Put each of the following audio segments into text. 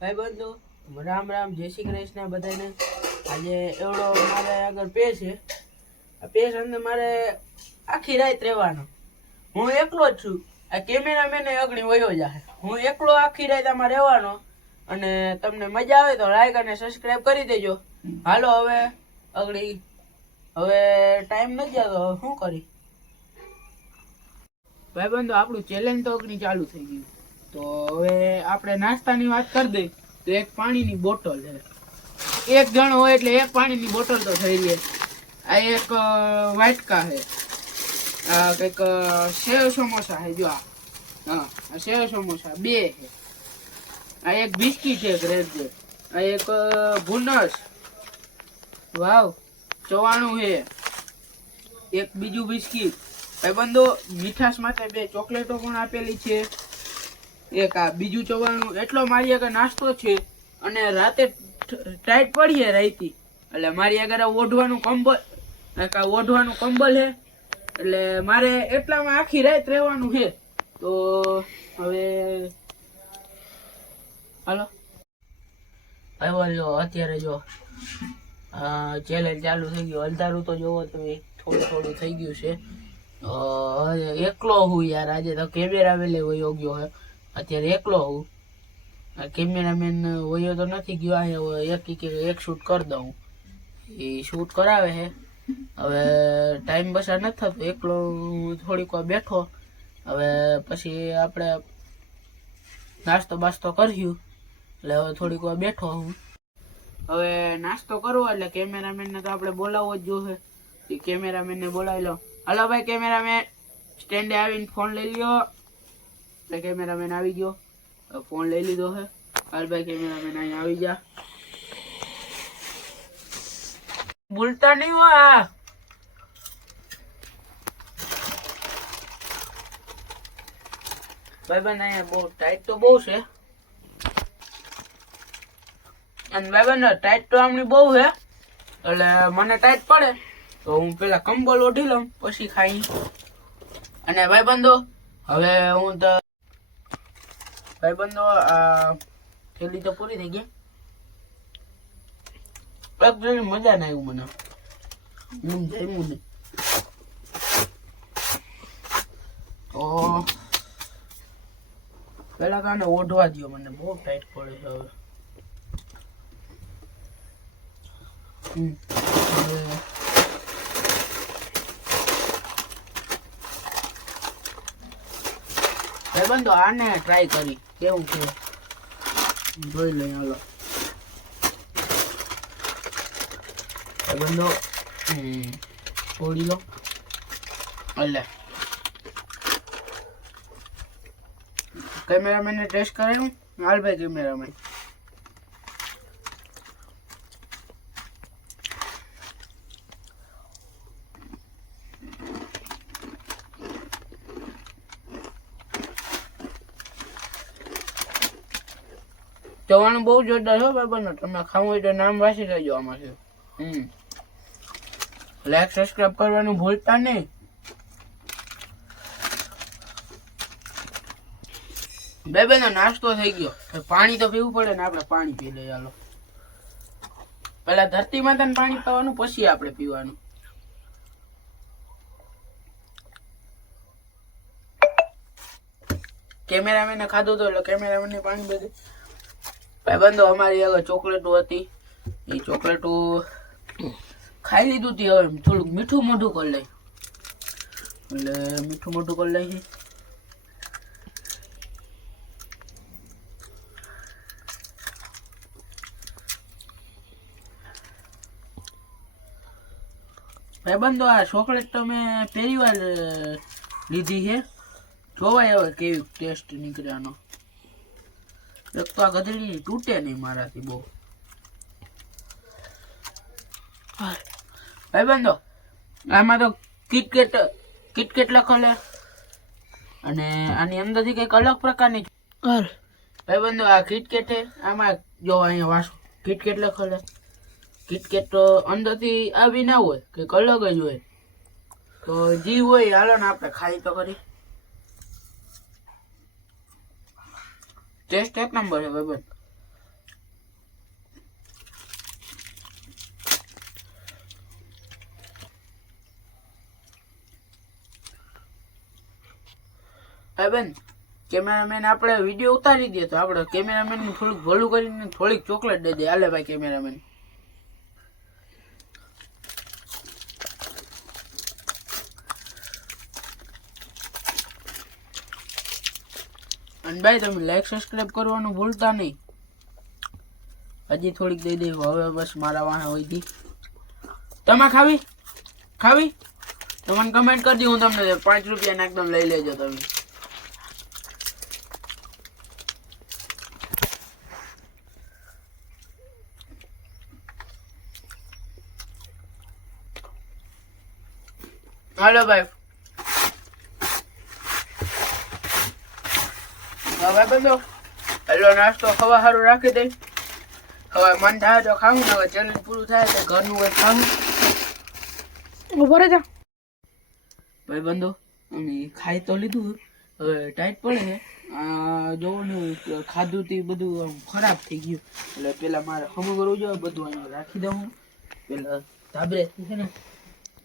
ભાઈ બંધુ, રામ રામ, જય શ્રી કૃષ્ણ બધાને. આજે એવડો મારે આગળ પે છે. આ પેજ અંદર મારે આખી રાત રહેવાનો. હું એકલો જ છું. આ કેમેરામેન અગણી વયો જાય હું એકલો આખી રાત આમાં રહેવાનો અને તમને મજા આવે તો લાઈક અને સબસ્ક્રાઈબ કરી દેજો. હાલો હવે અગ્નિ હવે ટાઈમ નથી જતો શું કરી? ભાઈ બંધુ, આપણું ચેલેન્જ તો અગણી ચાલુ થઈ ગયું. તો હવે આપણે નાસ્તાની વાત કરી દઈએ તો એક પાણીની બોટલ છે. એક જણ હોય એટલે એક પાણીની બોટલ તો થઈ લે આ એક વાટકા છે. આ કંઈક સેવ સમોસા છે, જો આ. હા સેવ સમોસા બે છે. આ એક બિસ્કીટ છે ગ્રેડ છે. આ એક ભુનસ ભૂનસ વાવ, ચવાણું છે. એક બીજું બિસ્કીટ. ભાઈબંધો, મીઠાશ માટે બે ચોકલેટો પણ આપેલી છે. એક આ બીજું ચવાણું, એટલો મારી આગળ નાસ્તો છે અને રાતે ટાઈટ પડીએ રાઈતી. એટલે મારી આગળ ઓઢવાનું કંબલ, એક આ ઓઢવાનું કંબલ છે એટલે મારે એટલામાં આખી રાત રહેવાનું છે તો હવે હાલો. આવ્યો જો, અત્યારે જો ચેલેન્જ ચાલુ થઈ ગયું. અલધારું તો જોવો તમે, થોડું થોડું થઈ ગયું છે. એકલો હું યાર, આજે તો કેમેરા વેલે વયો ગયો હે. અત્યારે એકલો હું કેમેરામેન વયો તો નથી ગયો, આ એક એક શૂટ કરી દઉં. એ શૂટ કરાવે છે. હવે ટાઈમ પસાર નથી થતો, એકલો હું થોડીક વાર બેઠો. હવે પછી આપણે નાસ્તો બાસ્તો કર્યું, એટલે હવે થોડીક વાર બેઠો હું હવે નાસ્તો કરવો એટલે કેમેરામેનને તો આપણે બોલાવવો જ જોશે એ કેમેરામેનને બોલાવી લો હલો ભાઈ, કેમેરામેન સ્ટેન્ડે આવીને ફોન લઈ લ્યો. એટલે કેમેરામેન આવી ગયો ફોન લઈ લીધો છે હાલ ભાઈ કેમેરામેન અહીંયા આવી જા બોલતા નહીં હો આ ટાઈટ તો બહુ છે અને ભાઈ ટાઈટ તો આમની બહુ છે એટલે મને ટાઈટ પડે, તો હું પેલા કંબલ ઓઢી લઉં, પછી ખાઈ. અને ભાઈબંધો, હવે હું તો ભાઈબંધો થેલી તો પૂરી થઈ ગઈ. મજા ના આવ્યું મને. હું જમ્યું તો પેલા કાને ઓઢવા દ્યો મને, બહુ ટાઈટ પડે છે હવે. હમ. ભાઈબંધો, આને ટ્રાય કરી. કેવું છે? જોઈ લઈ હાલો. હમ, છોડી લો. એટલે કેમેરામેનને ટેસ્ટ કરાયું? હાલ ભાઈ કેમેરામેન ચવાણું બહુ જોરદાર છે બાબા તમને ખાવું હોય તો નામ વાંચી લેજો આમાંથી લાઈક સબસ્ક્રાઇબ કરવાનું ભૂલતા નહીં. બે નો નાસ્તો થઈ ગયો. પાણી તો પીવું પડે ને આપણે પાણી પી લઈએ ચાલો પેલા ધરતી માતાને પાણી પીવાનું, પછી આપણે પીવાનું. કેમેરામેને ખાધું તો એટલે કેમેરામેનને પાણી બધું ભાઈબંધો અમારી આગળ ચોકલેટો હતી. એ ચોકલેટો ખાઈ લીધું હતી હવે થોડુંક મીઠું મોઢું કરી લઈ. એટલે મીઠું મોઢું કરી લઈ ભાઈબંધો, આ ચોકલેટ તમે પહેલી વાર લીધી છે જોવાય હવે કેવી ટેસ્ટ નીકળે આનો. એક તો આ ગધેડી તૂટે નહીં મારાથી બહુ. ભાઈ બંધો આમાં તો કિટકેટ કિટકેટ લખેલે અને આની અંદરથી કંઈક અલગ પ્રકારની ભાઈ બંધો આ કિટકેટ આમાં જો અહીંયા વાંચો કિટકેટ લખેલે કિટકેટ તો અંદરથી આવી ના હોય કંઈક અલગ જ હોય. તો જી હોય હાલો ને આપણે ખાઈ તો કરી. ટેસ્ટ એક નંબર છે ભાઈ ભાઈબંધ કેમેરામેન આપણે વીડિયો ઉતારી દઈએ તો આપણે કેમેરામેન થોડુંક ભલું કરીને થોડીક ચોકલેટ દઈ દે. આલે ભાઈ કેમેરામેન ભાઈ, તમે લાઈક સબસ્ક્રાઇબ કરવાનું ભૂલતા નહીં. હજી થોડીક દઈ દઈ હવે બસ મારા વાહે હોયથી તમે ખાવી? ખાવી? તમને મને કમેન્ટ કરજો, હું તમને પાંચ રૂપિયાને એકદમ લઈ લેજો તમે. હાલો ભાઈ. હવે બંધો હેલો નાસ્તો ખવા સારું રાખી દઈ હવે મન થાય તો ખાવું ને હવે ચેલેન્જ પૂરું થાય તો ઘરનું કંઈક ખાવું ઊભો રહેજો. ભાઈ બંધો ખાઈ તો લીધું હવે ટાઈટ પડે છે. આ ખાધું તે બધું આમ ખરાબ થઈ ગયું. એટલે પેલા મારે ખબર કરવું જોઈએ બધું અહીંયા રાખી દઉં. પેલા ધાબરે છે ને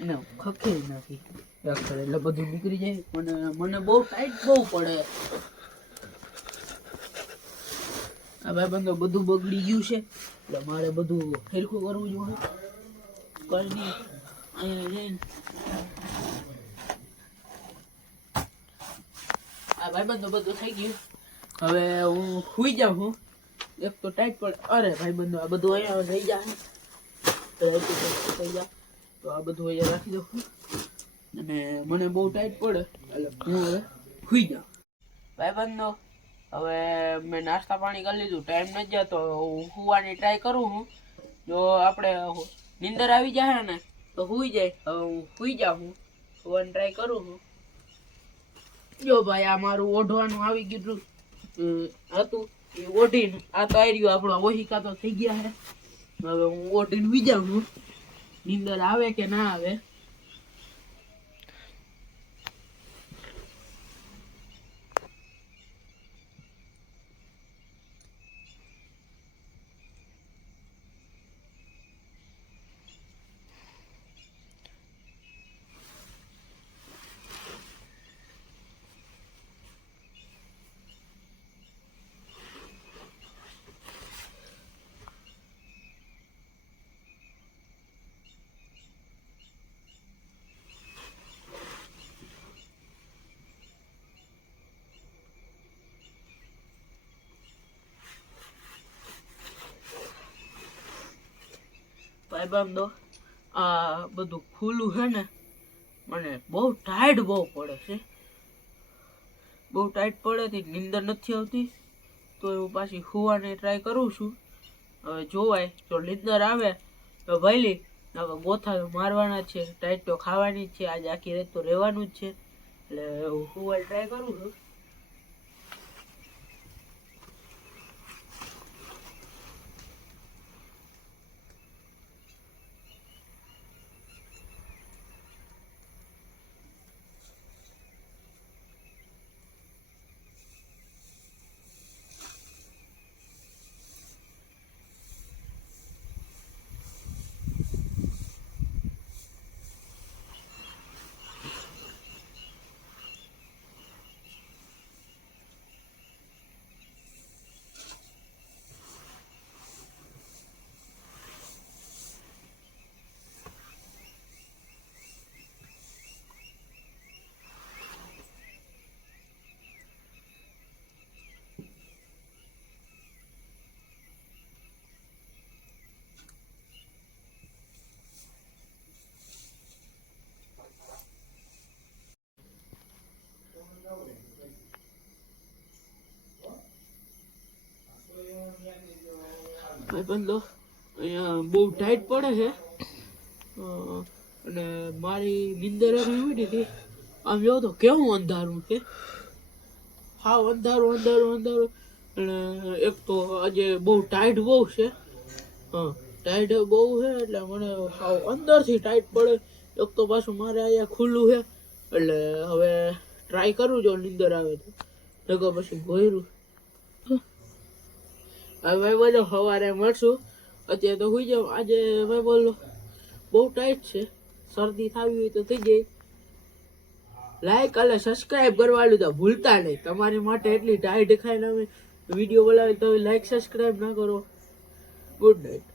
એને ખખેરી નાખી. એટલે બધું નીકળી જાય. મને મને બહુ ટાઈટ બહુ પડે. ભાઈ બંધો બધું બગડી ગયું છે. એટલે મારે બધું ફેરખું કરવું જોઈએ કઈ અહીંયા જઈને આ ભાઈબંધો બધું થઈ ગયું. હવે હું સુઈ જાઉં છું. એક તો ટાઈટ પડે. અરે ભાઈબંધો, આ બધું અહીંયા થઈ જાય. થઈ જાય. તો આ બધું અહીંયા રાખી દઉં. અને મને બહુ ટાઈટ પડે. એટલે હું હવે સુઈ જાઉં. ભાઈબંધો હવે મેં નાસ્તા પાણી કરી લીધું ટાઈમ નથી જતો. હું સુવાની ટ્રાય કરું હું. જો આપણે નીંદર આવી જાય ને, તો સુઈ જાય. હવે હું સુઈ જાઉં હું. સુવાની ટ્રાય કરું હું. જો ભાઈ, આ મારું ઓઢવાનું આવી ગયું હતું. એ ઓઢીને, આ તો આવી રહ્યું આપણો ઓહિકા તો થઈ ગયા છે હવે હું ઓઢીને બીજા છું નીંદર આવે કે ના આવે? ભાઈબંધો આ બધું ખુલ્લું છે ને, મને બહુ ટાઈટ બહુ પડે છે. બહુ ટાઈટ પડે નિંદર નથી આવતી. તો હું પાછી સુવાની ટ્રાય કરું છું. હવે જોવાય, જો નિંદર આવે, તો ભઈલી હવે ગોથા મારવાના છે ટાઈટ તો ખાવાની જ છે, આજે આખી રાત તો રહેવાનું જ છે. એટલે હું સુવાની ટ્રાય કરું છું. ભાઈબંધો અહીંયા બહુ ટાઈટ પડે છે. અને મારી નિંદર એવી દીધી આમ જો તો કેવું અંધારું છે. હાવ અંધારું અંધારું અંધારું. અને એક તો આજે બહુ ટાઈટ બહુ છે. હા, ટાઈટ બહુ છે એટલે મને હાવ અંદરથી ટાઈટ પડે. એક તો પાછું મારે અહીંયા ખુલ્લું છે. એટલે હવે ટ્રાય કરું જો નિંદર આવે તો. પછી ભોયરું હવે બોલો સવારે મળશું. અત્યારે તો હોઈ જાઉં. આજે ભાઈ બોલો, બહુ ટાઈટ છે. શરદી થવી હોય તો થઈ જાય. લાઈક અને સબસ્ક્રાઇબ કરવાનું તો ભૂલતા નહીં. તમારી માટે એટલી ટાઈટ ખાઈને અમે વીડિયો બોલાવી તો લાઈક સબસ્ક્રાઈબ ના કરો. ગુડ નાઇટ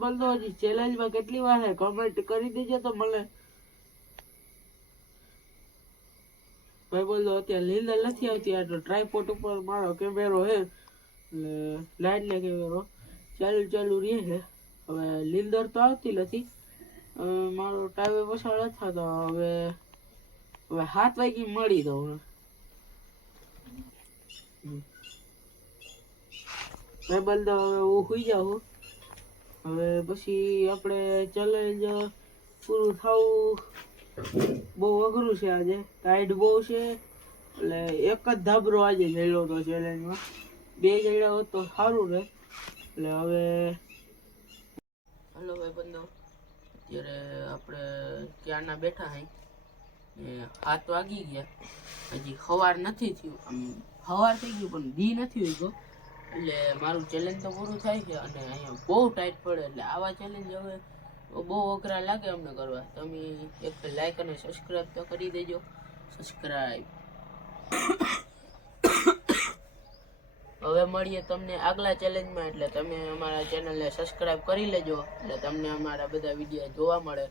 બોલતો હજી ચેલેન્જમાં કેટલી વાર છે કમેન્ટ કરી દેજો તો મને ભાઈ બોલતો અત્યારે લીંદર નથી આવતી, આ તો ટ્રાયપોટ ઉપર મારો કેમેરો છે એટલે લાઈટ લે કેમેરો ચાલુ ચાલુ રહે છે હવે લીંદર તો આવતી નથી. મારો ટાઈમે પસાર નથી થતો હવે હવે સાત વાગી મળી દઉં ભાઈ બોલતો હવે હું સુઈ જાઉં હવે પછી આપણે ચેલેન્જ પૂરું થવું બહુ અઘરું છે આજે. ટાઈટ બહુ છે, એટલે એક જ ધાબરો આજે લેલો હતો ચેલેન્જમાં બે જડ્યા હોત તો સારું રહે. એટલે હવે હલો ભાઈ બંધો, અત્યારે આપણે ક્યારના બેઠા હઈ? હાથ વાગી ગયા. હજી સવાર નથી થયું. આમ સવાર થઈ ગયું, પણ દી નથી હોય ગયો એટલે મારું ચેલેન્જ તો પૂરું થાય છે અને અહીંયા બહુ ટાઈટ પડે એટલે આવા ચેલેન્જ હવે બહુ અઘરા લાગે અમને કરવા. તમે એક લાઈક અને સબસ્ક્રાઈબ તો કરી દેજો. સબસ્ક્રાઈબ હવે મળીએ તમને આગલા ચેલેન્જમાં એટલે તમે અમારા ચેનલને સબસ્ક્રાઈબ કરી લેજો. એટલે તમને અમારા બધા વીડિયો જોવા મળે.